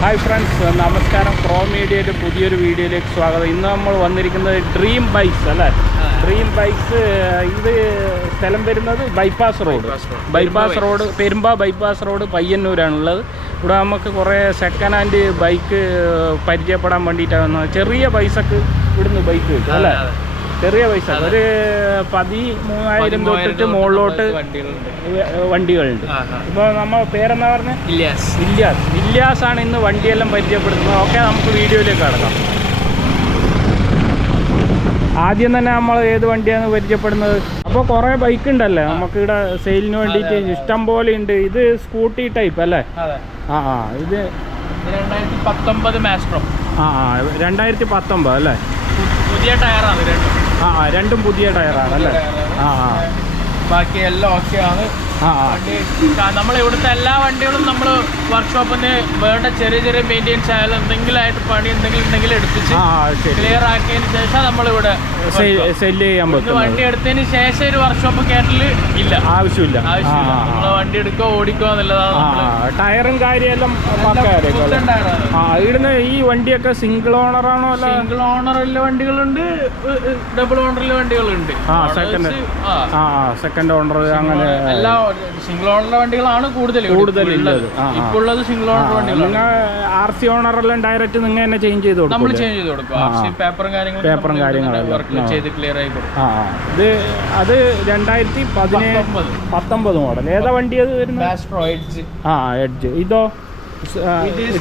Hi friends നമസ്കാരം. Pro മീഡിയയുടെ പുതിയൊരു വീഡിയോയിലേക്ക് സ്വാഗതം. ഇന്ന് നമ്മൾ വന്നിരിക്കുന്നത് ഡ്രീം ബൈക്സ് അല്ലേ? ഡ്രീം ബൈക്സ് ഇത് സ്ഥലം വരുന്നത് bypass road bypass road Perumba bypass road പയ്യന്നൂരാണുള്ളത്. ഇവിടെ നമുക്ക് കുറേ സെക്കൻഡ് ഹാൻഡ് ബൈക്ക് പരിചയപ്പെടാൻ വേണ്ടിയിട്ടാണ്. വന്നത് ചെറിയ പൈസക്ക് ഇവിടുന്ന് ബൈക്ക് കിട്ടും അല്ലേ? ചെറിയ പൈസ ഒരു പതിമൂവായിരം തൊട്ടിട്ട് മുകളിലോട്ട് വണ്ടികളുണ്ട്. ഇപ്പോൾ നമ്മൾ പേരെന്താ പറഞ്ഞത് ഇല്ലാസ് ഇല്യാസ്. ഇല്യാസ് ആണ് ഇന്ന് വണ്ടിയെല്ലാം പരിചയപ്പെടുത്തുന്നത്. ഓക്കെ നമുക്ക് വീഡിയോയിലേക്ക് കടക്കാം. ആദ്യം തന്നെ നമ്മൾ ഏത് വണ്ടിയാണ് പരിചയപ്പെടുന്നത്? അപ്പോൾ കുറേ ബൈക്ക് ഉണ്ടല്ലേ നമുക്ക് ഇവിടെ സെയിലിന് വേണ്ടിയിട്ട് ഇഷ്ടം പോലെ ഉണ്ട്. ഇത് സ്കൂട്ടി ടൈപ്പ് അല്ലേ? ആ ആ ഇത് ഇത് രണ്ടായിരത്തി പത്തൊമ്പത് മാസ്ട്രോ ആ ആ രണ്ടായിരത്തി പത്തൊമ്പത് അല്ലേ പുതിയ ടയറാണ് രണ്ടും. ആ ആ രണ്ടും പുതിയ ടയറാണ് അല്ലേ? ആ ആ. ബാക്കി എല്ലാം ഓക്കെ ആണ് നമ്മൾ ഇവിടുത്തെ എല്ലാ വണ്ടികളും നമ്മൾ വർക്ക്ഷോപ്പിന് വേണ്ട ചെറിയ ചെറിയ മെയിന്റെയിൻസ് ആയാലും എന്തെങ്കിലും ആയിട്ട് പണി എന്തെങ്കിലും ഉണ്ടെങ്കിൽ എടുപ്പിച്ച് ക്ലിയർ ആക്കിയതിന് ശേഷം നമ്മൾ ഇവിടെ സെല്ല് ചെയ്യാൻ പറ്റും വണ്ടി എടുത്തതിന് ശേഷം ഒരു വർക്ക്ഷോപ്പ് കേട്ടൽ ഇല്ല. ആവശ്യമില്ല. ആവശ്യമില്ല. വണ്ടി എടുക്കോ ഓടിക്കോ എന്നുള്ളതാണ് ടയറും കാര്യമെല്ലാം ഇവിടുന്ന് ഈ വണ്ടിയൊക്കെ സിംഗിൾ ഓണർ ആണോ അല്ല? സിംഗിൾ ഓണറിലെ വണ്ടികളുണ്ട് ഡബിൾ ഓണറിലെ വണ്ടികളുണ്ട്. ആ, സെക്കൻഡ് ആ. സെക്കൻഡ് ഓണർ അങ്ങനെ എല്ലാ സിംഗിൾ ഓണർ വണ്ടികളാണ് കൂടുതൽ കൂടുതൽ ഇപ്പോൾ ഉള്ളത്. സിംഗിൾ ഓണർ വണ്ടികളാണ്. ആർ സി ഓണറെല്ലാം ഡയറക്റ്റ് നിങ്ങൾ തന്നെ ചേഞ്ച് ചെയ്ത് നമ്മൾ കൊടുക്കും ചേഞ്ച് ചെയ്ത് കൊടുക്കും. ആ, ആ. പേപ്പറും കാര്യങ്ങളും പേപ്പറും കാര്യങ്ങളും ചെയ്ത് ക്ലിയർ ആയി കൊടുക്കും. ഇത് അത് രണ്ടായിരത്തി പതിനേഴ് പത്തൊമ്പത്. മോഡൽ ഏതാ വണ്ടി അത് വരുന്നത്. ആ എഡ്ജ് ഇതോ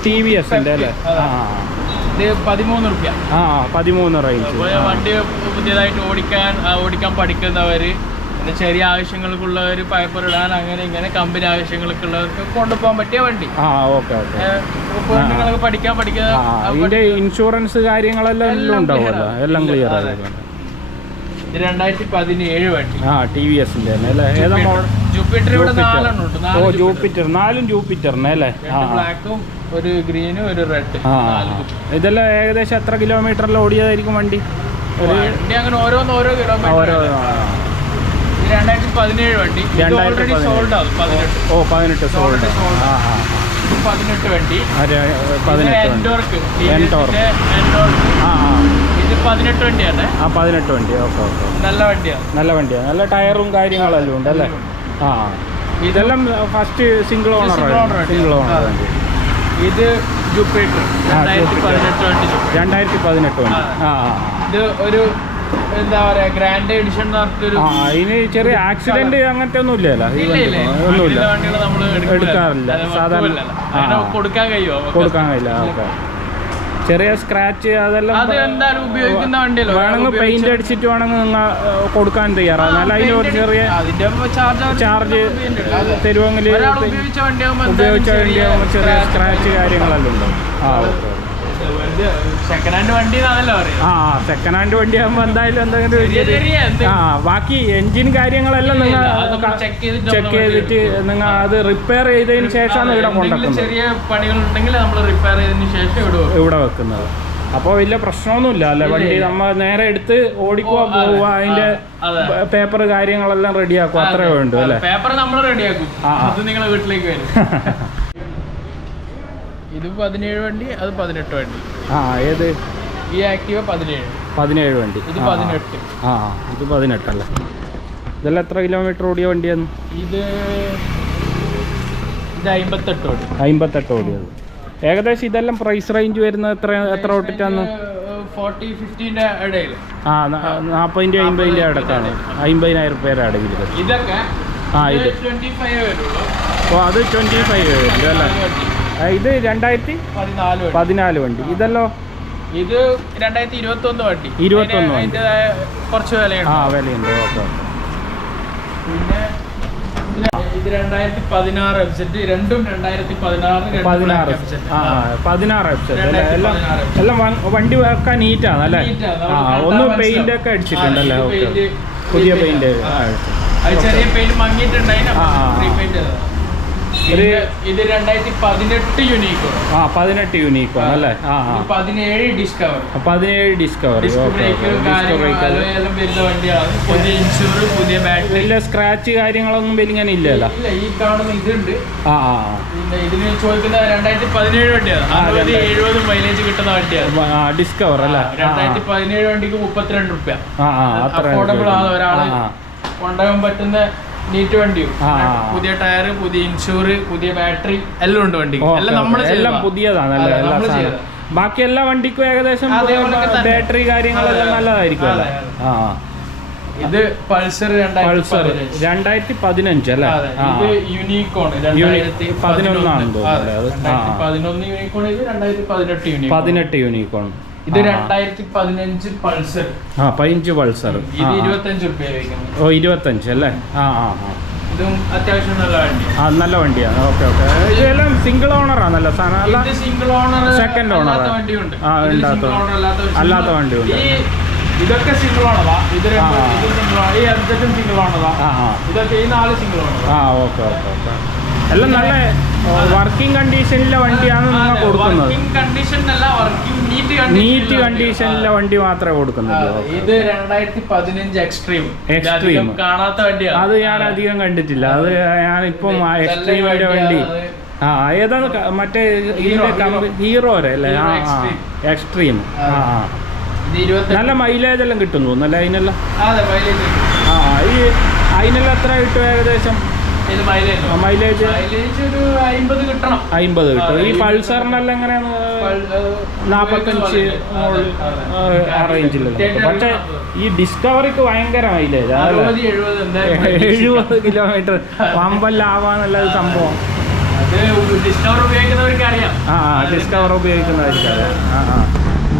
ടി വി എസിന്റെ അല്ലേ? ആ പതിമൂന്ന് റുപ്യ. ആ പതിമൂന്ന് റേഞ്ച് വണ്ടി പുതിയതായിട്ട് ഓടിക്കാൻ ഓടിക്കാൻ പഠിക്കുന്നവര് പിന്നെ ചെറിയ ആവശ്യങ്ങൾക്കുള്ള ഒരു പൈപ്പർ ഇടാൻ അങ്ങനെ ഇങ്ങനെ കമ്പനി ആവശ്യങ്ങൾക്കുള്ളവർക്ക് കൊണ്ടുപോകാൻ പറ്റിയ വണ്ടി. ആ ഓക്കെ ഓക്കെ പെണ്ണുങ്ങളൊക്കെ പഠിക്കാൻ പഠിക്കുന്ന അതിന്റെ ഇൻഷുറൻസ് കാര്യങ്ങളെല്ലാം ഉണ്ടാവുമല്ലോ? എല്ലാം. ക്ലിയർ. ആയിരിക്കും. ഇത് രണ്ടായിരത്തി പതിനേഴ് വണ്ടി. ആ ടി വി എസിന്റെ ഏതാ മോഡൽ? ജൂപ്പിറ്റർ ഇവിടെ നാലെണ്ണം ഓ ജൂപ്പിറ്റർ നാലും ജൂപ്പിറ്ററിന് അല്ലേ? ബ്ലാക്കും ഒരു ഗ്രീനും ഒരു റെഡ്. ഇതെല്ലാം ഏകദേശം എത്ര കിലോമീറ്ററിൽ ഓടിയതായിരിക്കും വണ്ടി? വണ്ടി അങ്ങനെ ഓരോന്ന് ഓരോ കിലോമീറ്റർ ഓരോ രണ്ടായിരത്തി പതിനേഴ് വണ്ടി. ഇത് ഓൾറെഡി സോൾഡ് ആവും പതിനെട്ട്. ഓ പതിനെട്ട് സോൾഡ് ആ പതിനെട്ട് വണ്ടി. ആ, എൻഡോർക്ക് ഇത് പതിനെട്ട് വണ്ടിയാണ്. ആ പതിനെട്ട് വണ്ടി. Okay okay. നല്ല വണ്ടിയാണ്. നല്ല വണ്ടിയാണ് നല്ല ടയറും കാര്യങ്ങളെല്ലാം ഉണ്ട് അല്ലേ? ആ. ഇതെല്ലാം first single owner single owner. വണ്ടി. ഇത് ജൂപ്പിറ്റർ രണ്ടായിരത്തി. പതിനെട്ട് വണ്ടി രണ്ടായിരത്തി പതിനെട്ട് വണ്ടി. ആ ആ. ഇത് ഒരു എന്താ പറയാ ഗ്രാൻഡ് എഡിഷൻ എന്ന് പറഞ്ഞിട്ടൊരു ആ ചെറിയ ആക്സിഡന്റ് അങ്ങനത്തെ ഒന്നും ഇല്ലല്ലോ? ഒന്നുമില്ല. എടുക്കാറില്ല. സാധാരണ-. കൊടുക്കാൻ കഴിയുമോ? കൊടുക്കാൻ കഴിയില്ല. ചെറിയ സ്ക്രാച്ച് അതെല്ലാം അത് ഉപയോഗിക്കുന്ന വണ്ടിയല്ലോ? വേണമെങ്കിൽ പെയിന്റ് അടിച്ചിട്ട് വേണമെങ്കിൽ നിങ്ങൾ കൊടുക്കാൻ തയ്യാറാണ് അല്ല അതിന് ഒരു ചെറിയ ചാർജ് തരുവെങ്കിൽ ഉപയോഗിച്ച വേണ്ടിയാകുമ്പോൾ ചെറിയ സ്ക്രാച്ച് കാര്യങ്ങളെല്ലാം ഉണ്ടാവും. ആ ഓക്കെ സെക്കൻഡ് ഹാൻഡ് വണ്ടി എന്നാണല്ലോ പറയുന്നത് ആ സെക്കൻഡ് ഹാൻഡ് വണ്ടി ആകുമ്പോൾ എന്തായാലും എന്തെങ്കിലും ആ ബാക്കി എഞ്ചിൻ കാര്യങ്ങളെല്ലാം നിങ്ങൾ ചെക്ക് ചെയ്തിട്ട് നിങ്ങൾ അത് റിപ്പയർ ചെയ്തതിന് ശേഷമാണ് ഇവിടെ കൊണ്ടുവരുന്നത് ചെറിയ പണികൾ ഉണ്ടെങ്കിൽ നമ്മൾ റിപ്പയർ ചെയ്തതിന് ശേഷം ഇവിടെ വെക്കും. ഇവിടെ വെക്കുന്നത്. അപ്പോൾ വലിയ പ്രശ്നമൊന്നുമില്ല അല്ലേ? വണ്ടി നമ്മൾ നേരെ എടുത്ത് ഓടിക്കുക പോവുക അതിന്റെ പേപ്പർ കാര്യങ്ങളെല്ലാം റെഡിയാക്കും അത്രേ വേണ്ടു അല്ലേ? പേപ്പർ നമ്മൾ റെഡിയാക്കും. അത് നിങ്ങളെ വീട്ടിലേക്ക് വരും. ഇത് പതിനേഴ് വണ്ടി അത് പതിനെട്ട് വണ്ടി. ആ ഏത്? ഈ ആക്റ്റീവ പതിനേഴ്. പതിനേഴ് വണ്ടി. ഇത്. പതിനെട്ട്. ആ ഇത് പതിനെട്ടല്ലേ? ഇതെല്ലാം എത്ര കിലോമീറ്റർ ഓടിയ വണ്ടിയാണ് ഇത് ഇത് അമ്പത്തെട്ട് ഓടി. അമ്പത്തെട്ട് ഓടിയത്. ഏകദേശം ഇതെല്ലാം പ്രൈസ് റേഞ്ച് വരുന്നത് എത്ര എത്ര തൊട്ടിട്ടാണ് ഫോർട്ടി ഫിഫ്റ്റീന്റെ ഇടയിൽ. ആ നാൽപ്പതിന്റെ അമ്പതിന്റെ അടുത്താണ്. അമ്പതിനായിരം പേര് അടവിൽ ഇതൊക്കെ ആ, ഇത്. ട്വന്റി ഫൈവ് വരുള്ളൂ അപ്പോൾ അത് ട്വന്റി ഫൈവ് വരും അല്ലേ? ആ, ഇത് രണ്ടായിരത്തി പതിനാല് വണ്ടി. ഇതല്ലോ? ഇത് രണ്ടായിരത്തി ഇരുപത്തി ഒന്ന് വണ്ടി. 21 ഒന്ന് കുറച്ച് വിലയുണ്ട്. ആ വിലയുണ്ട്. ഓക്കെ പിന്നെ ഇത് രണ്ടായിരത്തി പതിനാറ് വെബ്സൈറ്റ് രണ്ടും രണ്ടായിരത്തി പതിനാറ് പതിനാറ് പതിനാറ് വെബ്സൈറ്റ് എല്ലാം എല്ലാം വണ്ടി വെക്കാൻ നീറ്റാണ് അല്ലേ? ആ ഒന്ന് പെയിന്റ് ഒക്കെ അടിച്ചിട്ടുണ്ടല്ലേ ഓക്കെ പുതിയ പെയിന്റ് ചെറിയ പെയിന്റ്. റീപെയിന്റ് ഒരു- ഇത് രണ്ടായിരത്തി പതിനെട്ട് യൂണിക്കോ ആ പതിനെട്ട് യൂണിക്കോൺ അല്ലേ? ആ ആ. പതിനേഴ് ഡിസ്കവർ പതിനേഴ് ഡിസ്കവറി പുതിയ ബാറ്ററി വലിയ സ്ക്രാച്ച് കാര്യങ്ങളൊന്നും വലിയ ഇല്ലല്ലോ ഇല്ല ഈ കാണുന്ന ഇതുണ്ട്. ആ ഇതിന് ചോദിക്കുന്ന രണ്ടായിരത്തി പതിനേഴ് വണ്ടിയാണ് എഴുപത് മൈലേജ് കിട്ടുന്ന വണ്ടിയാണ്. ഡിസ്കവർ അല്ലേ? രണ്ടായിരത്തി പതിനേഴ് വണ്ടിക്ക് മുപ്പത്തിരണ്ട് റുപ്യ. അഫോർഡബിൾ ആണ്. ഒരാൾ കൊണ്ടുപോകാൻ പറ്റുന്ന നീറ്റ് വണ്ടിയും. പുതിയ ടയർ പുതിയ ഇൻഷൂർ പുതിയ ബാറ്ററി എല്ലാം ഉണ്ട് വണ്ടി എല്ലാം നമ്മൾ എല്ലാം പുതിയതാണ് നമ്മൾ. ബാക്കി എല്ലാ വണ്ടിക്കും ഏകദേശം ബാറ്ററി കാര്യങ്ങളെല്ലാം. നല്ലതായിരിക്കും അല്ലേ? ആ. ഇത് പൾസർ പൾസർ രണ്ടായിരത്തി പതിനഞ്ച് അല്ലേ? ഇത് യൂണിക്കോൺ ആ. പതിനൊന്ന് യൂണിക്കോൺ ഇത് രണ്ടായിരത്തി പതിനെട്ട് യൂണിക്കോൺ പതിനെട്ട് യൂണിക്കോൺ ഇത് രണ്ടായിരത്തി പതിനഞ്ച് പൾസർ. ആ പതിനഞ്ച് പൾസർ. ഇത് ഇരുപത്തഞ്ച് റുപ്യ ഓ ഇരുപത്തഞ്ച് അല്ലേ? ആ ആ ആ. ഇതും അത്യാവശ്യം നല്ല വണ്ടി ആ നല്ല വണ്ടിയാണ് ഓക്കെ ഓക്കെ. ഇതെല്ലാം സിംഗിൾ സാധനം അല്ല ഇത് സിംഗിൾ ഓണർ സെക്കൻഡ് ഓണർ വണ്ടിയുണ്ട്. ആ, ഉണ്ടാത്ത അല്ലാത്ത വണ്ടി. ഉണ്ട് വണ്ടിയുണ്ട്. ഇതൊക്കെ സിംഗിൾ ഓണറാ ഇത്. ഇത് സിംഗിൾ ഈ അഞ്ചറ്റും സിംഗിൾ ഓണറാ ഇതൊക്കെ ഈ നാല് സിംഗിൾ ഓണറാ ആ ഓക്കെ ഓക്കെ ഓക്കെ. എല്ലാം നല്ല വർക്കിംഗ് കണ്ടീഷനിലെ വണ്ടിയാണ് നിങ്ങൾ കൊടുക്കുന്നത്. നീറ്റ് കണ്ടീഷനിലെ വണ്ടി. മാത്രമേ കൊടുക്കുന്നുള്ളൂ. ഇത് രണ്ടായിരത്തി പതിനഞ്ച് എക്സ്ട്രീം. കാണാത്ത വണ്ടിയാണ്. അത് ഞാൻ അധികം കണ്ടിട്ടില്ല. അത്. ഞാൻ ഇപ്പം എക്സ്ട്രീമിന്റെ വണ്ടി. ആ ഏതാണ് മറ്റേ ഹീറോ അല്ലേ? ആ എക്സ്ട്രീം ആ. നല്ല മൈലേജ് എല്ലാം കിട്ടും തോന്നുന്നല്ലേ അതിനെല്ലാം? ആ. ഈ അതിനെല്ലാം എത്ര കിട്ടും ഏകദേശം? മൈലേജ് മൈലേജ് ഒരു അമ്പത് കിട്ടണം. അമ്പത് കിട്ടും. ഈ പൾസറിനെല്ലാം എങ്ങനെയാണ്? നാപ്പത്തഞ്ച് ആ റേഞ്ചിൽ പക്ഷേ ഈ ഡിസ്കവറിക്ക് ഭയങ്കര മൈലേജ് എഴുപത് കിലോമീറ്റർ വമ്പൻ ലാഭാന്നുള്ള ഒരു സംഭവം. ഡിസ്കവർ ഉപയോഗിക്കുന്നവർക്ക് അറിയാം. ആ ഡിസ്കവർ ഉപയോഗിക്കുന്നവർക്കറിയാം ആ ആ.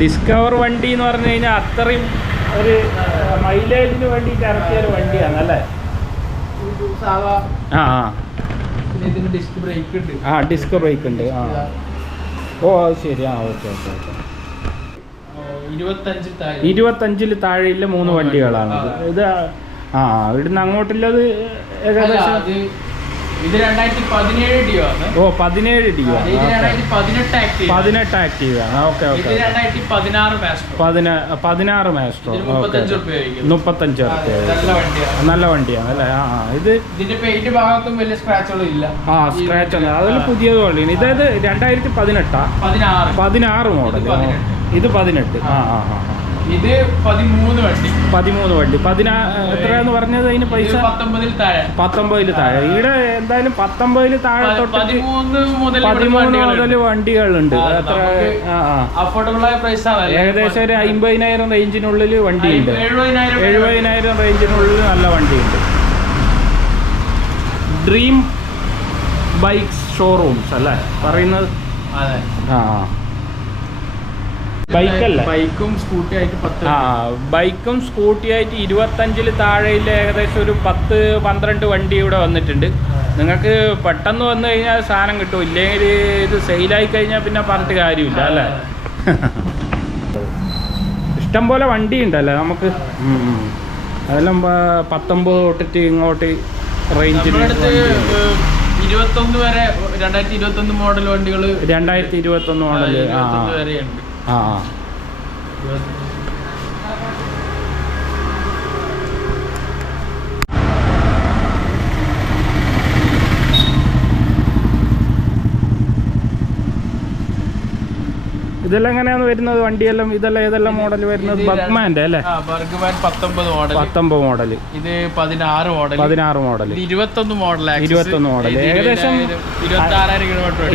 ഡിസ്കവർ വണ്ടി എന്ന് പറഞ്ഞു കഴിഞ്ഞാൽ അത്രയും ഒരു മൈലേജിന് വേണ്ടി ഇറക്കിയ ഒരു വണ്ടിയാണ് അല്ലേ ആ ആ. പിന്നെ ഡിസ്ക് ബ്രേക്ക് ഉണ്ട്. ആ ഡിസ്ക് ബ്രേക്ക് ഉണ്ട് ആ. ഓ അത് ശരി. ആ ഓക്കെ ഓക്കെ ഓക്കെ. ഇരുപത്തഞ്ചിൽ താഴെയുള്ള മൂന്ന് വണ്ടികളാണ് ഇത്. ആ. ഇവിടുന്ന് അങ്ങോട്ടുള്ളത് ഏകദേശം ഇത് രണ്ടായിരത്തി പതിനേഴ് ഡിയോ ആണ്. ഓ പതിനേഴ് ഡി ഇത് രണ്ടായിരത്തി പതിനെട്ട് ആക്റ്റീവ് ആണ്. ഓക്കെ ഓക്കെ പതിനാറ് ഓക്കെ മുപ്പത്തഞ്ച് നല്ല വണ്ടിയാണ്. അല്ലേ? ആ ഇത് ആ സ്ക്രാച്ച് ആണ് അതിൽ പുതിയത് വണ്ടിയാണ് ഇതായത് രണ്ടായിരത്തി പതിനെട്ടാ പതിനാറ് മോഡൽ ഇത് പതിനെട്ട്. ആ ആ ആ. ഇത് പതിമൂന്ന് വണ്ടി. പതിമൂന്ന് വണ്ടി. പതിനാ എത്രയാന്ന് പറഞ്ഞത് അതിന് പൈസ? പത്തൊമ്പതിൽ താഴെ. പത്തൊമ്പതിൽ താഴെ. ഇവിടെ എന്തായാലും പത്തൊമ്പതിൽ താഴെ തൊട്ട് പതിമൂന്ന് മുതൽ പതിമൂന്ന് മുതൽ വണ്ടികളുണ്ട്. ആ അഫോർഡബിൾ ആയ പ്രൈസ് ആണ് ഏകദേശം ഒരു അമ്പതിനായിരം റേഞ്ചിനുള്ളിൽ വണ്ടിയുണ്ട്. എഴുപതിനായിരം റേഞ്ചിനുള്ളിൽ നല്ല വണ്ടിയുണ്ട്. ഡ്രീം ബൈക്ക് ഷോറൂംസ് അല്ലേ? പറയുന്നത്? ആ. ബൈക്കല്ലേ? ബൈക്കും സ്കൂട്ടി ആയിട്ട് പത്ത് ആ ബൈക്കും സ്കൂട്ടി ആയിട്ട് ഇരുപത്തി ഇരുപത്തഞ്ചിൽ താഴെയിൽ ഏകദേശം ഒരു പത്ത് പന്ത്രണ്ട് വണ്ടി ഇവിടെ വന്നിട്ടുണ്ട്. നിങ്ങൾക്ക് പെട്ടെന്ന് വന്നു കഴിഞ്ഞാൽ സാധനം കിട്ടും. ഇല്ലെങ്കിൽ ഇത് സെയിലായി കഴിഞ്ഞാൽ പിന്നെ പറഞ്ഞിട്ട് കാര്യമില്ല അല്ലേ? ഇഷ്ടംപോലെ വണ്ടി ഉണ്ടല്ലേ നമുക്ക്. അതെല്ലാം പത്തൊമ്പത് തൊട്ടിട്ട് ഇങ്ങോട്ട് റേഞ്ചിൽ ഇരുപത്തൊന്ന് വരെ രണ്ടായിരത്തി ഇരുപത്തൊന്ന് മോഡൽ വണ്ടികൾ രണ്ടായിരത്തി ഇരുപത്തൊന്ന് മോഡൽ വരെയുണ്ട്. ആ ഇതെല്ലാം എങ്ങനെയാണ് വരുന്നത്? വണ്ടിയെല്ലാം ഇതെല്ലാം ഏതെല്ലാം മോഡൽ വരുന്നത്? ഇത് ബഗ്മാന്റെ അല്ലേ? പത്തൊമ്പത് മോഡൽ ഇത് പതിനാറ് മോഡൽ പതിനാറ് മോഡൽ ഇരുപത്തൊന്ന് മോഡൽ ഇരുപത്തൊന്ന് മോഡൽ ഏകദേശം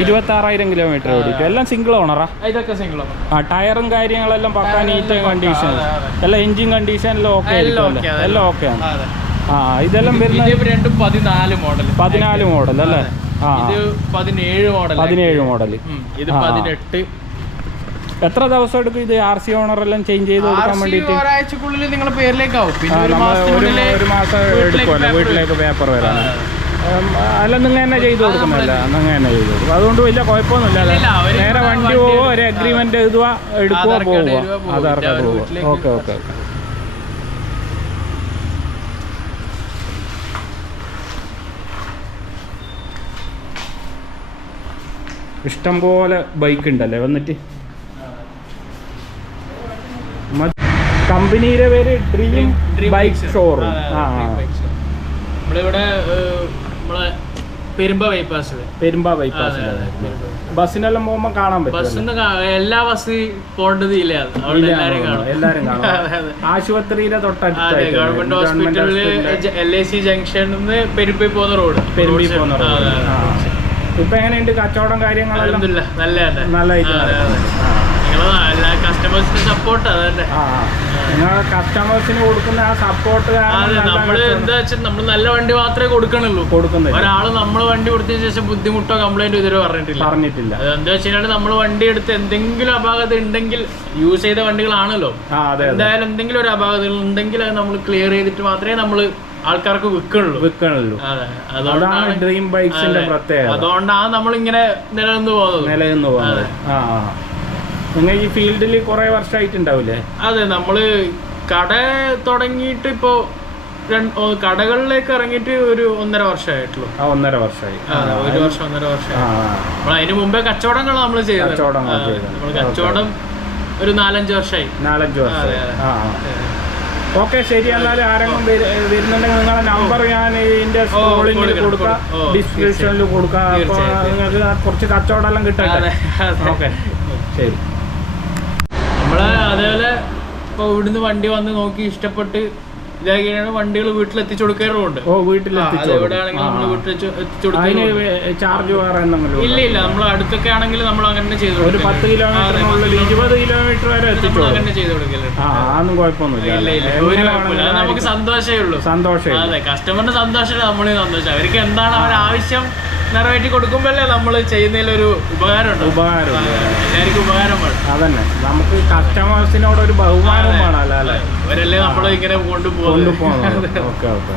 ഇരുപത്തി ആറായിരം കിലോമീറ്റർ ഓടിക്കും എല്ലാം സിംഗിൾ ഓണറാ ഇതൊക്കെ സിംഗിൾ ആ ടയറും കാര്യങ്ങളെല്ലാം പക്കാ ഈറ്റ നീറ്റ് കണ്ടീഷൻ. എല്ലാം എഞ്ചിൻ കണ്ടീഷൻ എല്ലാം ഓക്കെ എല്ലാം ഓക്കെ ആണ്. ആ ഇതെല്ലാം വരുന്നത് രണ്ടും പതിനാല് മോഡൽ പതിനാല് മോഡൽ അല്ലേ? ആ. പതിനേഴ് മോഡൽ പതിനേഴ് മോഡൽ ഇത്. പതിനെട്ട് എത്ര ദിവസം എടുക്കും ഇത് ആർ സി ഓണർ എല്ലാം ചേഞ്ച് ചെയ്ത് കൊടുക്കാൻ വേണ്ടിയിട്ട്? ഒരാഴ്ചക്കുള്ളിൽ നിങ്ങളുടെ പേരിലേക്കാവും. പിന്നെ ഒരു മാസം എടുക്കുമല്ലോ വീട്ടിലേക്ക് പേപ്പർ വരാൻ. അല്ല നിങ്ങൾ തന്നെ ചെയ്ത് കൊടുക്കുന്നില്ല നിങ്ങൾ തന്നെ ചെയ്ത് കൊടുക്കും. അതുകൊണ്ട് വലിയ കുഴപ്പമൊന്നുമില്ല നേരെ വണ്ടി പോവോ ഒരു അഗ്രിമെന്റ് എഴുതുക എടുക്കുക പോവുക. ആധാർ കാർഡ് പോവുക. Okay okay okay. ഇഷ്ടം പോലെ ബൈക്ക് ഉണ്ടല്ലേ? വന്നിട്ട് കമ്പനിയുടെ പേര് ഡ്രീം ബൈക്ക് ഷോറൂം. നമ്മളിവിടെ നമ്മളെ പെരുമ്പ ബൈപ്പാസ് പെരുമ്പ ബൈപ്പാസ്. ബസ്സിനെല്ലാം പോകുമ്പോ കാണാൻ പറ്റും എല്ലാ ബസ് പോകേണ്ടത് ഇല്ല. എല്ലാരും കാണും. എല്ലാരും കാണും. ആശുപത്രിയിലെ തൊട്ടടുത്ത് ഗവൺമെന്റ് ഹോസ്പിറ്റലിൽ എൽ ഐ സി ജംഗ്ഷനിൽ നിന്ന് പെരുമ്പി പോകുന്ന റോഡ്. പെരുമ്പി പോകുന്ന റോഡ്. ഇപ്പൊ എങ്ങനെയുണ്ട് കച്ചവടം കാര്യങ്ങളെല്ലാം? നല്ല. നല്ലതായിട്ട് കസ്റ്റമേഴ്സിന് സപ്പോർട്ട് ആ. നിങ്ങളെ കസ്റ്റമേഴ്സിന് കൊടുക്കുന്ന ആ സപ്പോർട്ട് നമ്മൾ എന്താ വെച്ചാൽ നമ്മൾ നല്ല വണ്ടി മാത്രമേ കൊടുക്കണുള്ളൂ. കൊടുക്കുന്നില്ല ഒരാൾ നമ്മൾ വണ്ടി കൊടുത്തതിന് ശേഷം ബുദ്ധിമുട്ടോ കംപ്ലൈന്റ് ഇതുവരെ പറഞ്ഞിട്ടില്ല. പറഞ്ഞിട്ടില്ല. എന്താ വെച്ചാൽ നമ്മൾ വണ്ടി എടുത്ത് എന്തെങ്കിലും അപാകത ഉണ്ടെങ്കിൽ യൂസ് ചെയ്ത വണ്ടികളാണല്ലോ. എന്തായാലും എന്തെങ്കിലും ഒരു അപാകത ഉണ്ടെങ്കിൽ അത് നമ്മൾ ക്ലിയർ ചെയ്തിട്ട് മാത്രമേ നമ്മൾ ആൾക്കാർക്ക് വിൽക്കണുള്ളൂ. വിൽക്കണുള്ളൂ. അതെ അതാണ് അതുകൊണ്ടാണ് ഡ്രീം ബൈക്സിന്റെ പ്രത്യേകത. അതുകൊണ്ടാണ് നമ്മൾ ഇങ്ങനെ നിലനിന്ന് പോകുന്നത് നിലനിന്ന് പോകുന്നത് ആ. നിങ്ങൾ ഈ ഫീൽഡിൽ കുറെ വർഷമായിട്ടുണ്ടാവില്ലേ അതെ നമ്മൾ കട തുടങ്ങിയിട്ട് ഇപ്പോ കടകളിലേക്ക് ഇറങ്ങിയിട്ട് ഒരു ഒന്നര വർഷമായിട്ടുള്ളൂ. ആ ഒന്നര വർഷമായി. ഒരു വർഷം ഒന്നര വർഷമായി. നമ്മൾ അതിന് മുമ്പേ കച്ചവടങ്ങൾ നമ്മൾ ചെയ്തു കച്ചവടം നമ്മൾ കച്ചവടം ഒരു നാലഞ്ച് വർഷമായി. നാലഞ്ച് വർഷം ഓക്കെ ശരി എന്നാലും ആരെങ്കിലും വരു- വരുന്നുണ്ടെങ്കിൽ നിങ്ങളെ നമ്പർ ഞാൻ ഇതിന്റെ സ്കൂളിൽ കൊടുക്കാം. ഡിസ്ക്രിപ്ഷനിൽ കൊടുക്കാം. അപ്പൊ നിങ്ങൾക്ക് കുറച്ച് കച്ചവടം എല്ലാം കിട്ടട്ടെ. ഓക്കെ. ശരി. നമ്മൾ അതേപോലെ ഇപ്പൊ ഇവിടുന്ന് വണ്ടി വന്ന് നോക്കി ഇഷ്ടപ്പെട്ട് ഇതാക്കിയാണ് വണ്ടികൾ വീട്ടിൽ എത്തിച്ചു കൊടുക്കാറുമുണ്ട് ഓ വീട്ടിൽ ചാർജ് ഇല്ല ഇല്ല നമ്മൾ അടുത്തൊക്കെ ആണെങ്കിൽ നമ്മൾ അങ്ങനെ ചെയ്തു ഒരു പത്ത് കിലോമീറ്ററിനുള്ളിൽ ഇരുപത് കിലോമീറ്റർ വരെ എത്തിച്ചു അങ്ങനെ ചെയ്തു കൊടുക്കലുണ്ട്. കുഴപ്പമൊന്നുമില്ല നമുക്ക് സന്തോഷമേ ഉള്ളൂ. സന്തോഷം അതെ കസ്റ്റമറിന് സന്തോഷമല്ല നമ്മൾ സന്തോഷം. അവർക്ക് എന്താണ് അവരാവശ്യം ആവശ്യം? നിറവേറ്റി കൊടുക്കുമ്പോഴല്ലേ നമ്മൾ ചെയ്യുന്നതിലൊരു ഉപകാരമുണ്ട് ഉപകാരം. എല്ലാവർക്കും ഉപകാരം വേണം അതന്നെ. നമുക്ക് കസ്റ്റമേഴ്സിനോട് ഒരു ബഹുമാനം വേണം അല്ലേ? അവരല്ലേ നമ്മൾ ഇങ്ങനെ കൊണ്ടുപോകണം ഓക്കെ ഓക്കെ.